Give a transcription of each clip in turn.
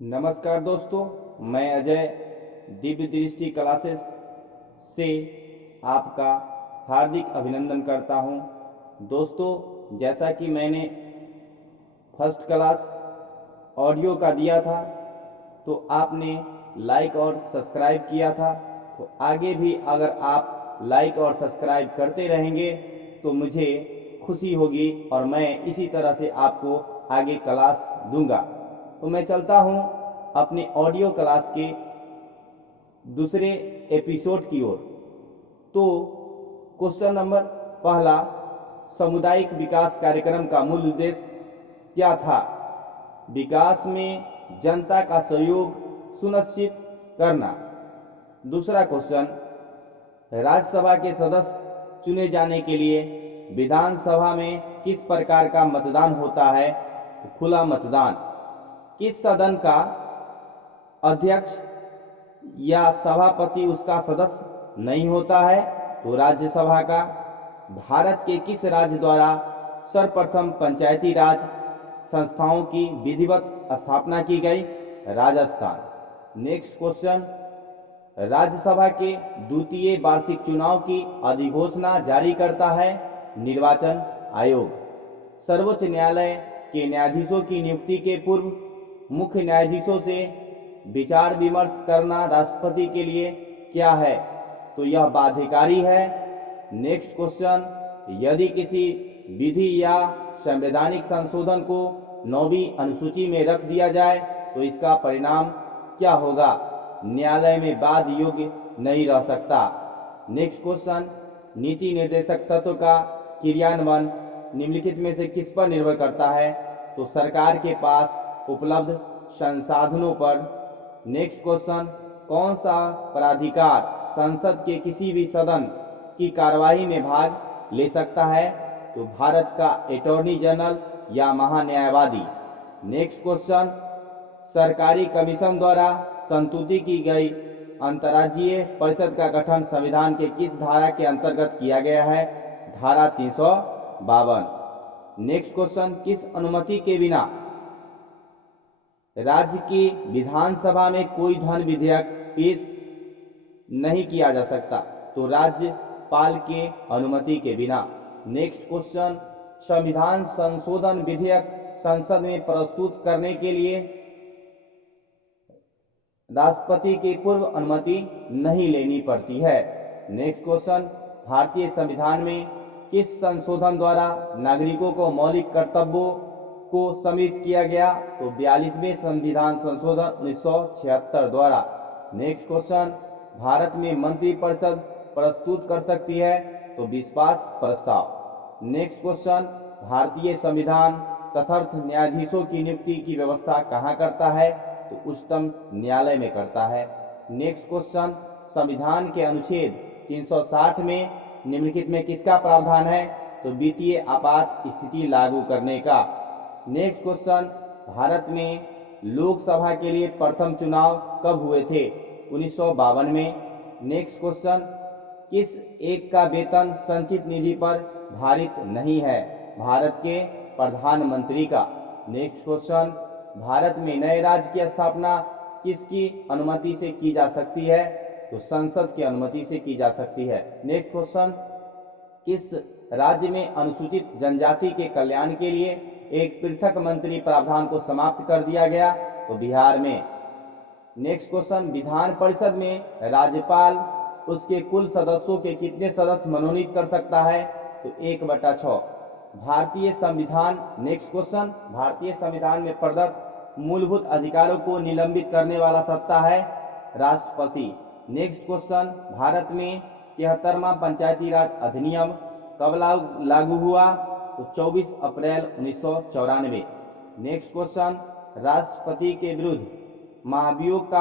नमस्कार दोस्तों, मैं अजय दिव्य दृष्टि क्लासेस से आपका हार्दिक अभिनंदन करता हूं। दोस्तों, जैसा कि मैंने फर्स्ट क्लास ऑडियो का दिया था तो आपने लाइक और सब्सक्राइब किया था, तो आगे भी अगर आप लाइक और सब्सक्राइब करते रहेंगे तो मुझे खुशी होगी और मैं इसी तरह से आपको आगे क्लास दूंगा। तो मैं चलता हूं अपने ऑडियो क्लास के दूसरे एपिसोड की ओर। तो क्वेश्चन नंबर पहला, सामुदायिक विकास कार्यक्रम का मूल उद्देश्य क्या था? विकास में जनता का सहयोग सुनिश्चित करना। दूसरा क्वेश्चन, राज्यसभा के सदस्य चुने जाने के लिए विधानसभा में किस प्रकार का मतदान होता है? तो खुला मतदान। किस सदन का अध्यक्ष या सभापति उसका सदस्य नहीं होता है? तो राज्यसभा का। भारत के किस राज्य द्वारा सर्वप्रथम पंचायती राज संस्थाओं की विधिवत स्थापना की गई? राजस्थान। नेक्स्ट क्वेश्चन, राज्यसभा के द्वितीय वार्षिक चुनाव की अधिघोषणा जारी करता है निर्वाचन आयोग। सर्वोच्च न्यायालय के न्यायाधीशों की नियुक्ति के पूर्व मुख्य न्यायाधीशों से विचार विमर्श करना राष्ट्रपति के लिए क्या है? तो यह बाध्यकारी है। नेक्स्ट क्वेश्चन, यदि किसी विधि या संवैधानिक संशोधन को 9वीं अनुसूची में रख दिया जाए तो इसका परिणाम क्या होगा? न्यायालय में वाद योग्य नहीं रह सकता। नेक्स्ट क्वेश्चन, नीति निर्देशक तत्व का क्रियान्वयन निम्नलिखित में से किस पर निर्भर करता है? तो सरकार के पास उपलब्ध संसाधनों पर। नेक्स्ट क्वेश्चन, कौन सा प्राधिकार संसद के किसी भी सदन की कार्यवाही में भाग ले सकता है? तो भारत का अटॉर्नी जनरल या महान्यायवादी। नेक्स्ट क्वेश्चन, सरकारी कमीशन द्वारा संस्तुति की गई अंतर्राज्यीय परिषद का गठन संविधान के किस धारा के अंतर्गत किया गया है? धारा 352। नेक्स्ट क्वेश्चन, किस अनुमति के बिना राज्य की विधानसभा में कोई धन विधेयक पेश नहीं किया जा सकता? तो राज्यपाल के अनुमति के बिना। नेक्स्ट क्वेश्चन, संविधान संशोधन विधेयक संसद में प्रस्तुत करने के लिए राष्ट्रपति की पूर्व अनुमति नहीं लेनी पड़ती है। नेक्स्ट क्वेश्चन, भारतीय संविधान में किस संशोधन द्वारा नागरिकों को मौलिक कर्तव्यों को सम्मिलित किया गया? तो 42वें संविधान संशोधन 1976 द्वारा। नेक्स्ट क्वेश्चन, भारत में मंत्रिपरिषद प्रस्तुत कर सकती है? तो विश्वास प्रस्ताव। नेक्स्ट क्वेश्चन, भारतीय संविधान तथार्थ न्यायाधीशों की नियुक्ति की व्यवस्था कहाँ करता है? तो उच्चतम न्यायालय में करता है। नेक्स्ट क्वेश्चन, संविधान के अनुच्छेद 360 में निम्नलिखित में किसका प्रावधान है? तो वित्तीय आपात स्थिति लागू करने का। नेक्स्ट क्वेश्चन, भारत में लोकसभा के लिए प्रथम चुनाव कब हुए थे? 1952 में। नेक्स्ट क्वेश्चन, किस एक का वेतन संचित निधि पर भारित नहीं है? भारत के प्रधानमंत्री का। नेक्स्ट क्वेश्चन, भारत में नए राज्य की स्थापना किसकी अनुमति से की जा सकती है? तो संसद की अनुमति से की जा सकती है। नेक्स्ट क्वेश्चन, किस राज्य में अनुसूचित जनजाति के कल्याण के लिए एक पृथक मंत्री प्रावधान को समाप्त कर दिया गया? तो बिहार में। नेक्स्ट क्वेश्चन, विधान परिषद में राज्यपाल उसके कुल सदस्यों के कितने सदस्य मनोनीत कर सकता है? तो 1/6। भारतीय संविधान। नेक्स्ट क्वेश्चन, भारतीय संविधान में प्रदत्त मूलभूत अधिकारों को निलंबित करने वाला सत्ता है राष्ट्रपति। नेक्स्ट क्वेश्चन, भारत में 73वां पंचायती राज अधिनियम कब लागू हुआ? तो 24 अप्रैल 1994। नेक्स्ट क्वेश्चन, राष्ट्रपति के विरुद्ध महाभियोग का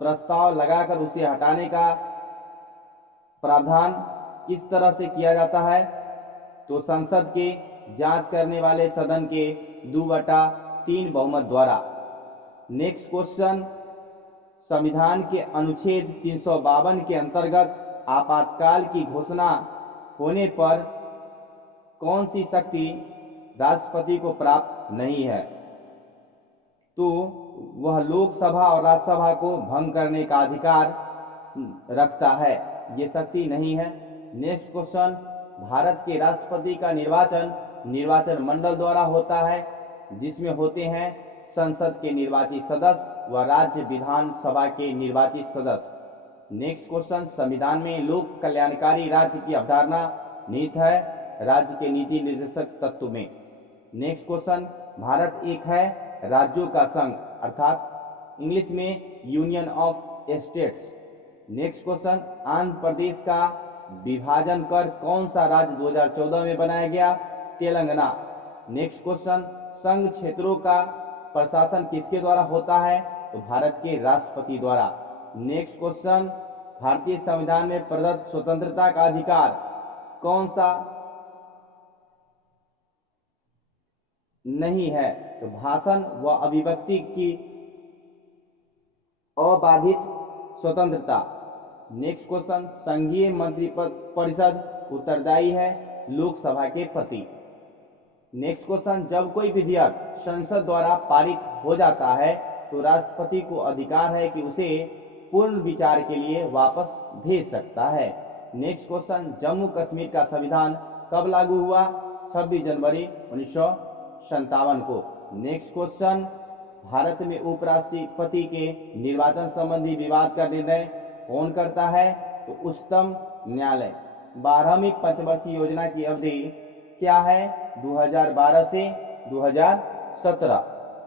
प्रस्ताव लगाकर उसे हटाने का प्रावधान किस तरह से किया जाता है? तो संसद के जांच करने वाले सदन के 2/3 बहुमत द्वारा। नेक्स्ट क्वेश्चन, संविधान के अनुच्छेद 352 के अंतर्गत आपातकाल की घोषणा होने पर कौन सी शक्ति राष्ट्रपति को प्राप्त नहीं है? तो वह लोकसभा और राज्यसभा को भंग करने का अधिकार रखता है, ये शक्ति नहीं है। नेक्स्ट क्वेश्चन, भारत के राष्ट्रपति का निर्वाचन मंडल द्वारा होता है, जिसमें होते हैं संसद के निर्वाचित सदस्य व राज्य विधानसभा के निर्वाचित सदस्य। नेक्स्ट क्वेश्चन, संविधान में लोक कल्याणकारी राज्य की अवधारणा निहित है राज्य के नीति निर्देशक तत्व में। नेक्स्ट क्वेश्चन, भारत एक है राज्यों का संघ, अर्थात इंग्लिश में union of states. Next question, Andhra Pradesh का विभाजन कर कौन सा राज्य 2014 में बनाया गया? तेलंगाना। नेक्स्ट क्वेश्चन, संघ क्षेत्रों का प्रशासन किसके द्वारा होता है? तो भारत के राष्ट्रपति द्वारा। नेक्स्ट क्वेश्चन, भारतीय संविधान में प्रदत्त स्वतंत्रता का अधिकार कौन सा नहीं है? तो भाषण व अभिव्यक्ति की अबाधित स्वतंत्रता। नेक्स्ट क्वेश्चन, संघीय मंत्रिपरिषद उत्तरदायी है लोकसभा के प्रति। नेक्स्ट क्वेश्चन, जब कोई विधेयक संसद द्वारा पारित हो जाता है तो राष्ट्रपति को अधिकार है कि उसे पूर्ण विचार के लिए वापस भेज सकता है। नेक्स्ट क्वेश्चन, जम्मू कश्मीर का संविधान कब लागू हुआ? 26 जनवरी 1957 को। नेक्स्ट क्वेश्चन, भारत में उपराष्ट्रपति के निर्वाचन संबंधी विवाद का निर्णय कौन करता है? तो उच्चतम न्यायालय। 12वीं पंचवर्षीय योजना की अवधि क्या है? 2012 से 2017।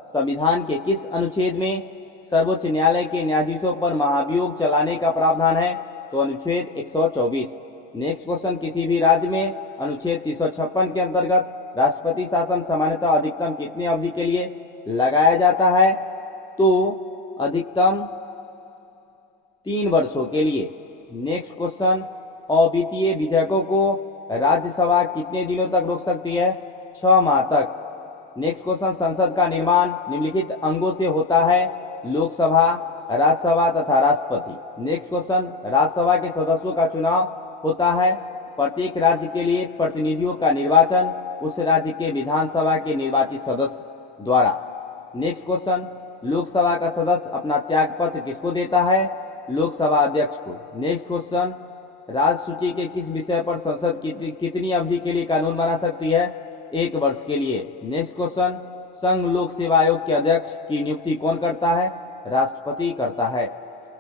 संविधान के किस अनुच्छेद में सर्वोच्च न्यायालय के न्यायाधीशों पर महाभियोग चलाने का प्रावधान है? तो अनुच्छेद 124। नेक्स्ट क्वेश्चन, किसी भी राज्य में अनुच्छेद 356 के अंतर्गत राष्ट्रपति शासन सामान्यतः अधिकतम कितनी अवधि के लिए लगाया जाता है? तो अधिकतम 3 वर्षों के लिए। नेक्स्ट क्वेश्चन, अवित्तीय विधेयकों को राज्यसभा कितने दिनों तक रोक सकती है? 6 माह तक। नेक्स्ट क्वेश्चन, संसद का निर्माण निम्नलिखित अंगों से होता है? लोकसभा, राज्यसभा तथा राष्ट्रपति। नेक्स्ट क्वेश्चन, राज्यसभा के सदस्यों का चुनाव होता है? प्रत्येक राज्य के लिए प्रतिनिधियों का निर्वाचन उस राज्य के विधानसभा के निर्वाचित सदस्य द्वारा। नेक्स्ट क्वेश्चन, लोकसभा का सदस्य अपना त्याग पत्र किसको देता है? लोकसभा अध्यक्ष को। नेक्स्ट क्वेश्चन, राज्य सूची के किस विषय पर संसद कितनी अवधि के लिए कानून बना सकती है? 1 वर्ष के लिए। नेक्स्ट क्वेश्चन, संघ लोक सेवा आयोग के अध्यक्ष की नियुक्ति कौन करता है? राष्ट्रपति करता है।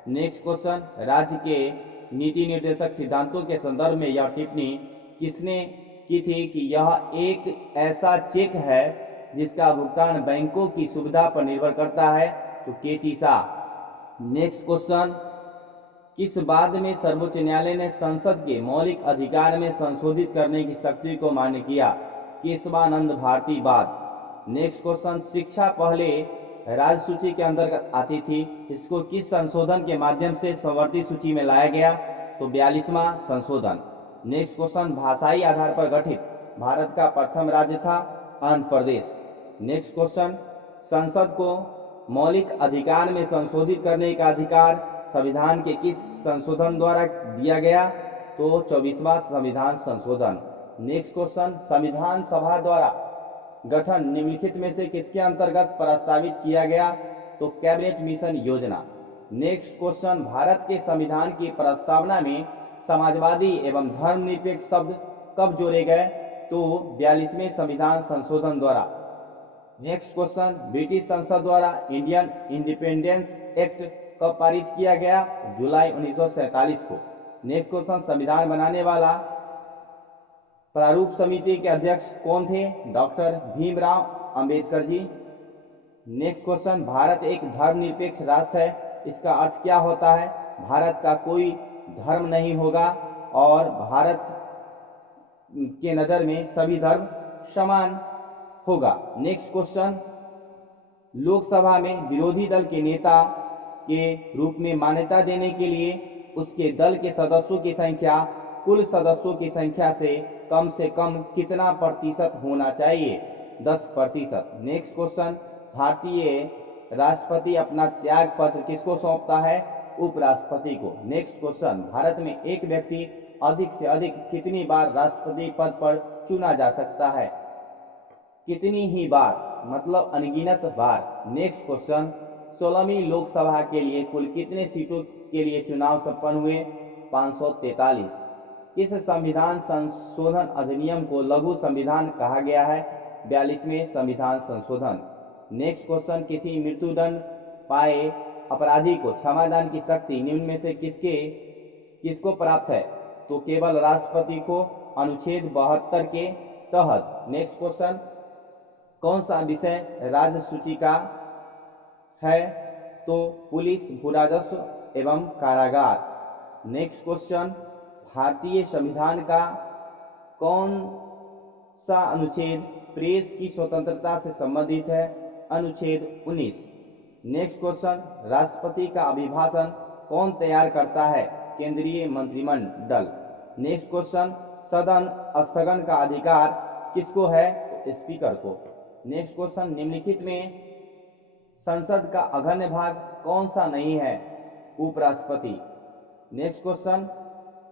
नेक्स्ट क्वेश्चन, राज्य के नीति निर्देशक सिद्धांतों के संदर्भ में यह टिप्पणी किसने की थी कि यह एक ऐसा चेक है जिसका भुगतान बैंकों की सुविधा पर निर्भर करता है? तो केटी शाह। नेक्स्ट क्वेश्चन, किस बाद में सर्वोच्च न्यायालय ने संसद के मौलिक अधिकार में संशोधित करने की शक्ति को मान्य किया? केशवानंद भारती बाद। नेक्स्ट क्वेश्चन, शिक्षा पहले राज्य सूची के अंतर्गत आती थी, इसको किस संशोधन के माध्यम से संवर्ती सूची में लाया गया? तो 42वां संशोधन। नेक्स्ट क्वेश्चन, भाषाई आधार पर गठित भारत का प्रथम राज्य था आंध्र प्रदेश। नेक्स्ट क्वेश्चन, संसद को मौलिक अधिकार में संशोधित करने का अधिकार संविधान के किस संशोधन द्वारा दिया गया? तो 24वां संविधान संशोधन। नेक्स्ट क्वेश्चन, संविधान सभा द्वारा गठन निम्नलिखित में से किसके अंतर्गत प्रस्तावित किया गया? तो कैबिनेट मिशन योजना। नेक्स्ट क्वेश्चन, भारत के संविधान की प्रस्तावना में समाजवादी एवं धर्मनिरपेक्ष शब्द कब जोड़े गए? तो 42वें संविधान संशोधन द्वारा। नेक्स्ट क्वेश्चन, ब्रिटिश संसद द्वारा इंडियन इंडिपेंडेंस एक्ट कब पारित किया गया? जुलाई 1947 को। नेक्स्ट क्वेश्चन, संविधान बनाने वाला प्रारूप समिति के अध्यक्ष कौन थे? Doctor Bhimrao Ambedkar ji. Next question, Bharat एक धर्मनिरपेक्ष राष्ट्र है, इसका अर्थ क्या होता है? भारत का कोई धर्म नहीं होगा और भारत के नजर में सभी धर्म समान होगा। नेक्स्ट क्वेश्चन, लोकसभा में विरोधी दल के नेता के रूप में मान्यता देने के लिए उसके दल के सदस्यों की संख्या कुल सदस्यों की संख्या से कम कितना प्रतिशत होना चाहिए? 10%। नेक्स्ट क्वेश्चन, भारतीय राष्ट्रपति अपना त्याग पत्र किसको सौंपता है? उपराष्ट्रपति को। नेक्स्ट क्वेश्चन, भारत में एक व्यक्ति अधिक से अधिक कितनी बार राष्ट्रपति पद पर चुना जा सकता है? कितनी ही बार? मतलब अनगिनत बार। नेक्स्ट क्वेश्चन, 16वीं लोकसभा के लिए कुल कितने सीटों के लिए चुनाव संपन्न हुए? 543। किस संविधान संशोधन अधिनियम को लघु संविधान कहा गया है? 42वें संविधान संशोधन। नेक्स्ट क्वेश्चन, किसी मृत्युदंड पाए अपराधी को क्षमादान की शक्ति निम्न में से किसको प्राप्त है? तो केवल राष्ट्रपति को, अनुच्छेद 72 के तहत। नेक्स्ट क्वेश्चन, कौन सा विषय राज्य सूची का है? तो पुलिस, भू राजस्व एवं कारागार। नेक्स्ट क्वेश्चन, भारतीय संविधान का कौन सा अनुच्छेद प्रेस की स्वतंत्रता से संबंधित है? अनुच्छेद 19। नेक्स्ट क्वेश्चन, राष्ट्रपति का अभिभाषण कौन तैयार करता है? केंद्रीय मंत्रिमंडल। नेक्स्ट क्वेश्चन, सदन स्थगन का अधिकार किसको है? तो स्पीकर को। नेक्स्ट क्वेश्चन, निम्नलिखित में संसद का अगन्य भाग कौन सा नहीं है? उपराष्ट्रपति। नेक्स्ट क्वेश्चन,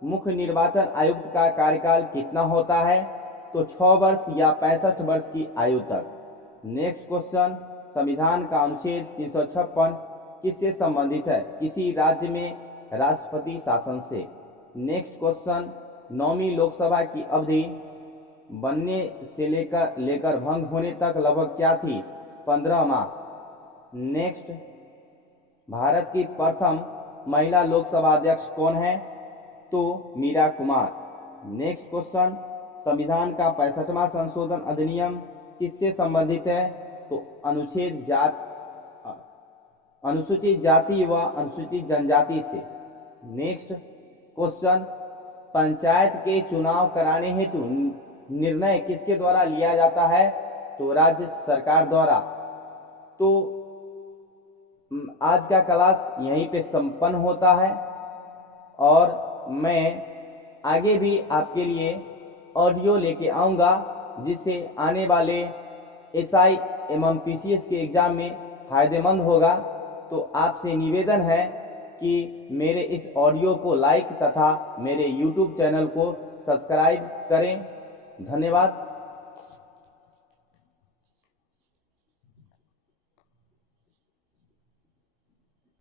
मुख्य निर्वाचन आयुक्त का कार्यकाल कितना होता है? तो 6 वर्ष या 65 वर्ष की आयु तक। नेक्स्ट क्वेश्चन, संविधान का अनुच्छेद 356 किससे संबंधित है? किसी राज्य में राष्ट्रपति शासन से। नेक्स्ट क्वेश्चन, 9वीं लोकसभा की अवधि बनने से लेकर भंग होने तक लगभग क्या थी? 15 माह। नेक्स्ट, भारत की प्रथम महिला लोकसभा अध्यक्ष कौन है? तो मीरा कुमार। नेक्स्ट क्वेश्चन, संविधान का 65वां संशोधन अधिनियम किससे संबंधित है? तो अनुसूचित जाति व अनुसूचित जनजाति से। नेक्स्ट क्वेश्चन, पंचायत के चुनाव कराने हेतु निर्णय किसके द्वारा लिया जाता है? तो राज्य सरकार द्वारा। तो आज का क्लास यहीं पे संपन्न होता है और मैं आगे भी आपके लिए ऑडियो लेके आऊँगा जिससे आने वाले एसआई एवं पीसीएस के एग्ज़ाम में फ़ायदेमंद होगा। तो आपसे निवेदन है कि मेरे इस ऑडियो को लाइक तथा मेरे यूट्यूब चैनल को सब्सक्राइब करें। धन्यवाद।